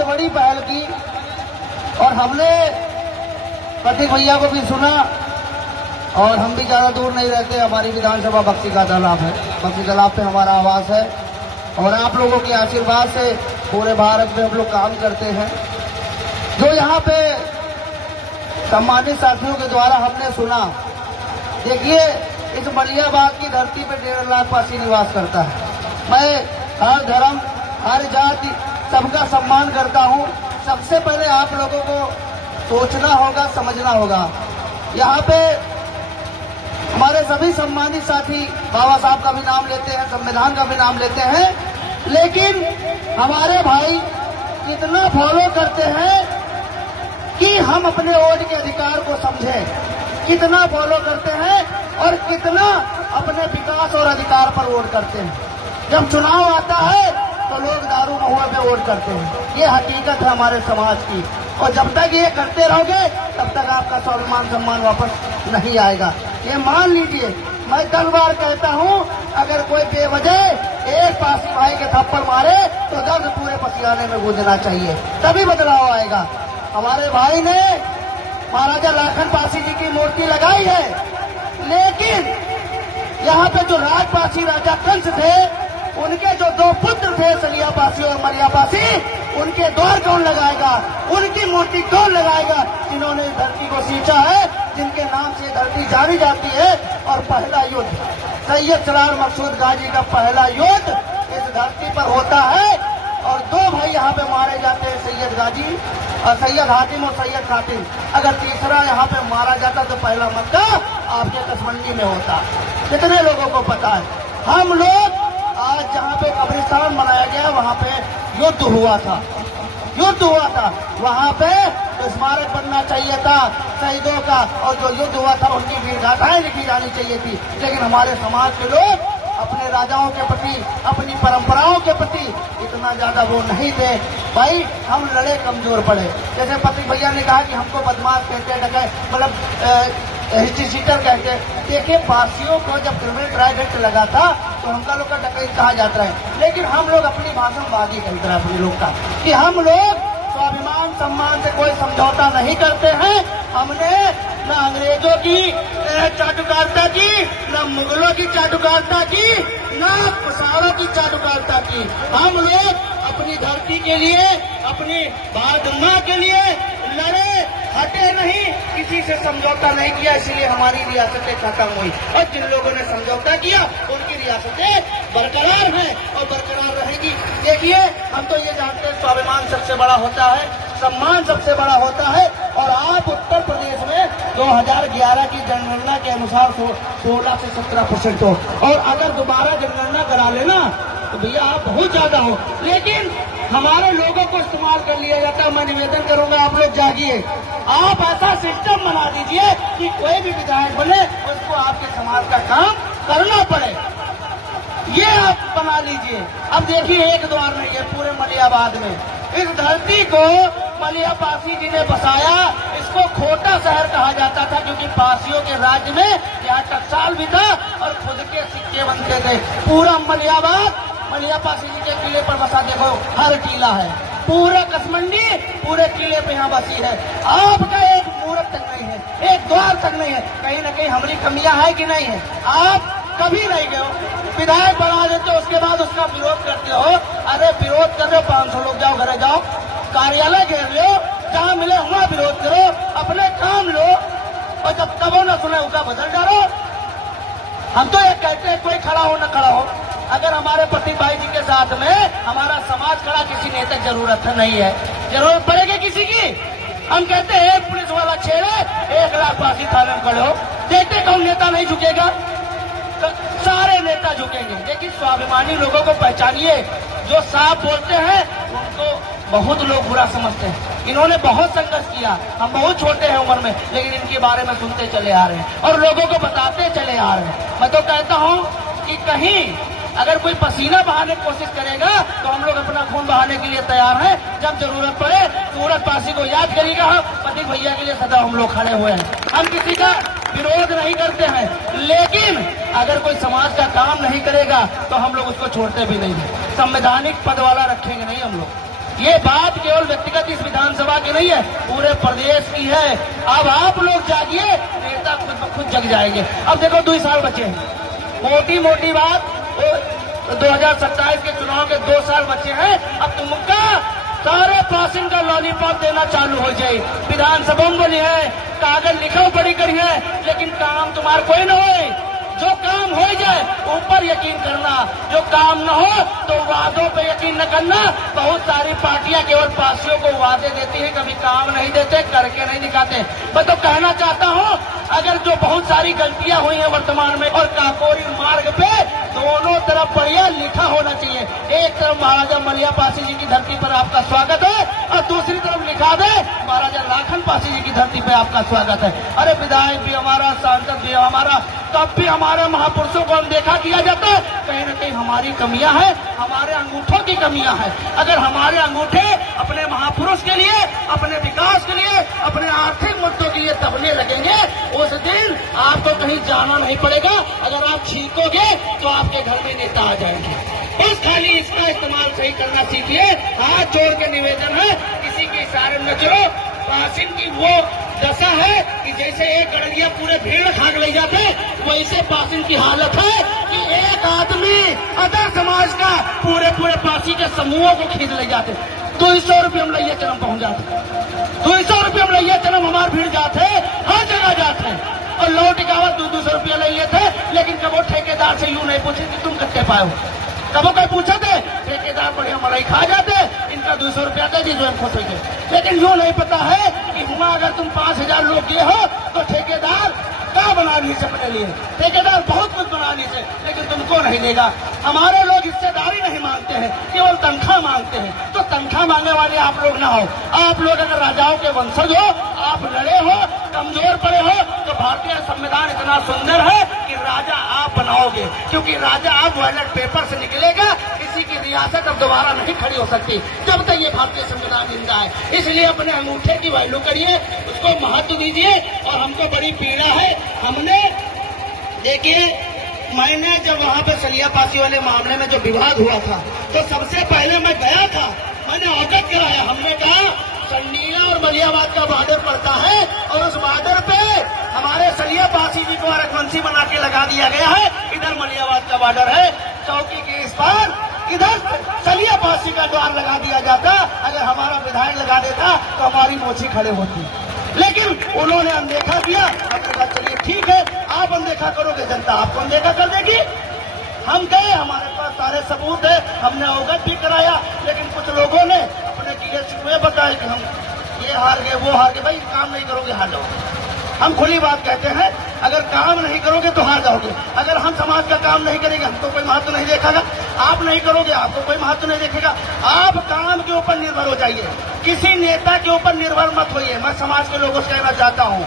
बहुत बड़ी पहल की और हमने प्रतीक भैया को भी सुना और हम भी ज़्यादा दूर नहीं रहते। हमारी विधानसभा बक्सी का तालाब है, बक्सी तालाब पे हमारा आवास है और आप लोगों के आशीर्वाद से पूरे भारत में हम लोग काम करते हैं। जो यहाँ पे सम्मानित साथियों के द्वारा हमने सुना, देखिए इस मलियाबाद की धरती पे 1.5 लाख पासी निवास करता है। मैं हर धर्म हर जाति सबका सम्मान करता हूँ। सबसे पहले आप लोगों को सोचना होगा, समझना होगा। यहाँ पे हमारे सभी सम्मानित साथी बाबा साहब का भी नाम लेते हैं, संविधान का भी नाम लेते हैं, लेकिन हमारे भाई कितना फॉलो करते हैं कि हम अपने वोट के अधिकार को समझें, कितना फॉलो करते हैं और कितना अपने विकास और अधिकार पर वोट करते हैं। जब चुनाव आता है तो लोग दारू महुआ पे वोट करते हैं। ये हकीकत है हमारे समाज की और जब तक ये करते रहोगे तब तक आपका स्वाभिमान सम्मान वापस नहीं आएगा। ये मान लीजिए, मैं 10 बार कहता हूँ, अगर कोई बेवजह एक पासी भाई के थप्पड़ मारे तो दर्द पूरे पसियाने में गूंजना चाहिए, तभी बदलाव आएगा। हमारे भाई ने महाराजा लाखन पासी जी की मूर्ति लगाई है, लेकिन यहाँ पे जो राजपासी राजा कंस थे, उनके जो 2 पुत्र थे सलिया पासी और मलिया पासी, उनके द्वार कौन लगाएगा, उनकी मूर्ति कौन लगाएगा, जिन्होंने इस धरती को सींचा है, जिनके नाम से धरती जानी जाती है। और पहला युद्ध सैयद सलार मकसूद गाजी का पहला युद्ध इस धरती पर होता है और 2 भाई यहाँ पे मारे जाते हैं, सैयद गाजी और सैयद हातिम और सैयद खातिम। अगर तीसरा यहाँ पे मारा जाता तो पहला मक्का आपके कसमंडी में होता। कितने लोगों को पता है? हम लोग आज जहाँ पे कब्रिस्तान बनाया गया वहाँ पे युद्ध हुआ था, युद्ध हुआ था। वहाँ पे स्मारक बनना चाहिए था शहीदों का और जो युद्ध हुआ था उनकी वीरगाथाएं लिखी जानी चाहिए थी। लेकिन हमारे समाज के लोग अपने राजाओं के प्रति, अपनी परंपराओं के प्रति इतना ज्यादा वो नहीं थे। भाई हम लड़े, कमजोर पड़े। जैसे प्रतीक भैया ने कहा कि हमको बदमाश कहते, डके, मतलब हिस्ट्री सीटर कहते। देखिए, पारसियों को जब क्रिमिनल ट्रायल एक्ट लगा था तो हमका लोग का डकैत कहा जाता है, लेकिन हम लोग अपनी भाषणबाजी करते हैं अपने लोग का कि हम लोग स्वाभिमान सम्मान से कोई समझौता नहीं करते हैं। हमने न अंग्रेजों की चाटुकारिता की, न मुगलों की चाटुकारिता की, न पसारों की चाटुकारिता की। हम लोग अपनी धरती के लिए, अपनी भारत माँ के लिए लड़े, हटे नहीं, किसी से समझौता नहीं किया, इसलिए हमारी रियासतें खत्म हुई। और जिन लोगों ने समझौता किया उनकी रियासतें बरकरार हैं और बरकरार रहेगी। देखिए, हम तो ये जानते हैं स्वाभिमान सबसे बड़ा होता है, सम्मान सबसे बड़ा होता है। और आप उत्तर प्रदेश में 2011 की जनगणना के अनुसार 16 से 17% हो, और अगर दोबारा जनगणना करा लेना तो भैया आप बहुत ज्यादा हो। लेकिन हमारे लोगों को इस्तेमाल कर लिया जाता है। मैं निवेदन करूंगा, आप लोग जागिए, आप ऐसा सिस्टम बना दीजिए कि कोई भी विधायक बने उसको आपके समाज का काम करना पड़े, ये आप बना लीजिए। अब देखिए, एक द्वार नहीं है पूरे मलियाबाद में। इस धरती को मलिया पासी जी ने बसाया। इसको खोटा शहर कहा जाता था क्योंकि पासियों के राज्य में यहाँ टकसाल भी था और खुद के सिक्के बनते थे। पूरा मलियाबाद मलिया पासी जी के किले पर बसा। देखो, हर टीला है, पूरा कसमंडी पूरे किले पे यहाँ बसी है। आपका एक मूर्त तक नहीं है, एक द्वार तक नहीं है। कहीं न कहीं हमारी कमियां है कि नहीं है? आप कभी नहीं गए हो, विधायक बना देते हो, उसके बाद उसका विरोध करते हो। अरे विरोध कर रहे हो, 500 लोग जाओ, घरे जाओ, कार्यालय घेर लो, जहाँ मिले वहाँ विरोध करो, अपने काम लो, और जब तब न सुने उसका बदल डालो। हम तो ये कहते हैं, कोई खड़ा हो न खड़ा हो, अगर हमारे प्रतीक भाई जी के साथ में हमारा समाज खड़ा, किसी नेता की जरूरत नहीं है। जरूरत पड़ेगी किसी की, हम कहते हैं एक पुलिस वाला छेड़े 1 लाख पासी थाने में खड़े हो, देखते कौन नेता नहीं झुकेगा? तो सारे नेता झुकेंगे। लेकिन स्वाभिमानी लोगों को पहचानिए, जो साफ बोलते हैं उनको बहुत लोग बुरा समझते हैं। इन्होंने बहुत संघर्ष किया, हम बहुत छोटे हैं उम्र में, लेकिन इनके बारे में सुनते चले आ रहे हैं और लोगों को बताते चले आ रहे हैं। मैं तो कहता हूं कि कहीं अगर कोई पसीना बहाने की कोशिश करेगा तो हम लोग अपना खून बहाने के लिए तैयार हैं। जब जरूरत पड़े सूरज पासी को याद करेगा, प्रतीक भैया के लिए सदा हम लोग खड़े हुए हैं। हम किसी का विरोध नहीं करते हैं, लेकिन अगर कोई समाज का काम नहीं करेगा तो हम लोग उसको छोड़ते भी नहीं हैं। संवैधानिक पद वाला रखेंगे नहीं हम लोग। ये बात केवल इस विधानसभा की नहीं है, पूरे प्रदेश की है। अब आप लोग जागिए, नेता खुद ब खुद जग जाएंगे। अब देखो 2 साल बचे हैं, मोटी मोटी बात, 2027 के चुनाव के 2 साल बचे हैं। अब तुमका सारे पासिंग का लॉलीपॉप देना चालू हो जाए। विधानसभा में बोली है, कागज लिखा बड़ी करी है, लेकिन काम तुम्हारा कोई न हो। जो काम हो जाए ऊपर यकीन करना, जो काम न हो तो वादों पे यकीन न करना। बहुत सारी पार्टियां केवल पासियों को वादे देती हैं, कभी काम नहीं देते, करके नहीं दिखाते। मैं तो कहना चाहता हूं, अगर जो बहुत सारी गलतियां हुई हैं वर्तमान में, और काकोरी मार्ग पे दोनों तरफ बढ़िया लिखा होना चाहिए। एक तरफ महाराजा मलिया पासी जी की धरती पर आपका स्वागत है, और दूसरी तरफ लिखा दे महाराजा लाखन पासी जी की धरती पर आपका स्वागत है। अरे विधायक भी हमारा, सांसद भी हमारा, तब भी हमारे महापुरुषों को अनदेखा किया जाता है। कहीं न कहीं हमारी कमियां हैं, हमारे अंगूठों की कमियां हैं। अगर हमारे अंगूठे अपने महापुरुष के लिए, अपने विकास के लिए, अपने आर्थिक मुद्दों के लिए दबने लगेंगे, उस दिन आपको कहीं जाना नहीं पड़ेगा। अगर आप छींकोगे तो आपके घर में नेता आ जाएंगे। बस खाली इसका इस्तेमाल सही करना सीखिए। हाथ जोड़ के निवेदन है, किसी के इशारे न चलो। कासिम की वो दशा है कि जैसे एक गड़िया पूरे भीड़ खाक ले जाते, वैसे पासिम की हालत है कि एक आदमी अदर समाज का पूरे पासी के समूहों को खींच ले जाते। 200 रुपये हम लैया चरम पहुंच जाते, 200 रुपये हम लैया चरम हमारे भीड़ जाते, हर जगह जाते हैं। और लौ टिकावत 200 रुपया लिए थे, लेकिन कबो ठेकेदार से यूं नहीं पूछे कि तुम कितने पाए हो। कबो कोई पूछे थे, ठेकेदार बढ़िया मलाई खा जाते, इनका 200 रुपया दे दी, जो हम खुश हो गए। लेकिन यूं नहीं पता है कि हुआ अगर तुम 5000 लोग दिए हो तो ठेकेदार क्या बना लीजिए अपने लिए, ठेकेदार बहुत कुछ बना लीजिए, लेकिन तुमको नहीं देगा। हमारे लोग हिस्सेदारी नहीं मांगते हैं, केवल तनख्वाह मांगते हैं। तो तनख्वाह मांगने वाले आप लोग ना हो। आप लोग अगर राजाओं के वंशज हो, आप लड़े हो, कमजोर पड़े हो, तो भारतीय संविधान इतना सुंदर है कि राजा आप बनाओगे, क्योंकि राजा आप बैलेट पेपर से निकलेगा। किसी की रियासत अब दोबारा नहीं खड़ी हो सकती जब तक ये भारतीय संविधान जिंदा है। इसलिए अपने अंगूठे की वैल्यू करिए, उसको महत्व दीजिए। और हमको बड़ी पीड़ा है, हमने देखिए, मैंने जब वहाँ पे सलिया पासी वाले मामले में जो विवाद हुआ था, तो सबसे पहले मैं गया था, मैंने अवगत कराया। हमने कहा संडीला और मलियाबाद का बॉर्डर पड़ता है, और उस बॉर्डर पे हमारे सलिया पासी जी को रखवंशी बना के लगा दिया गया है। इधर मलियाबाद का बॉर्डर है, चौकी के इस पार, इधर सलिया पासी का द्वार लगा दिया जाता। अगर हमारा विधायक लगा देता तो हमारी मोची खड़े होती, लेकिन उन्होंने अनदेखा किया। हमने कहा चलिए ठीक है, आप अनदेखा करोगे, जनता आपको अनदेखा कर देगी। हम गए, हमारे पास सारे सबूत है, हमने अवगत भी कराया, लेकिन कुछ लोगों ने अपने कीड़े शिकवे बताए कि हम ये हार गए, वो हार गए। भाई काम नहीं करोगे हार जाओगे। हम खुली बात कहते हैं, अगर काम नहीं करोगे तो हार जाओगे। अगर हम समाज का काम नहीं करेंगे, हमको कोई महत्व नहीं देखेगा। आप नहीं करोगे, आपको कोई महत्व नहीं देखेगा। आप काम के ऊपर निर्भर हो जाइए, किसी नेता के ऊपर निर्भर मत होइए। मैं समाज के लोगों से कहना चाहता हूँ,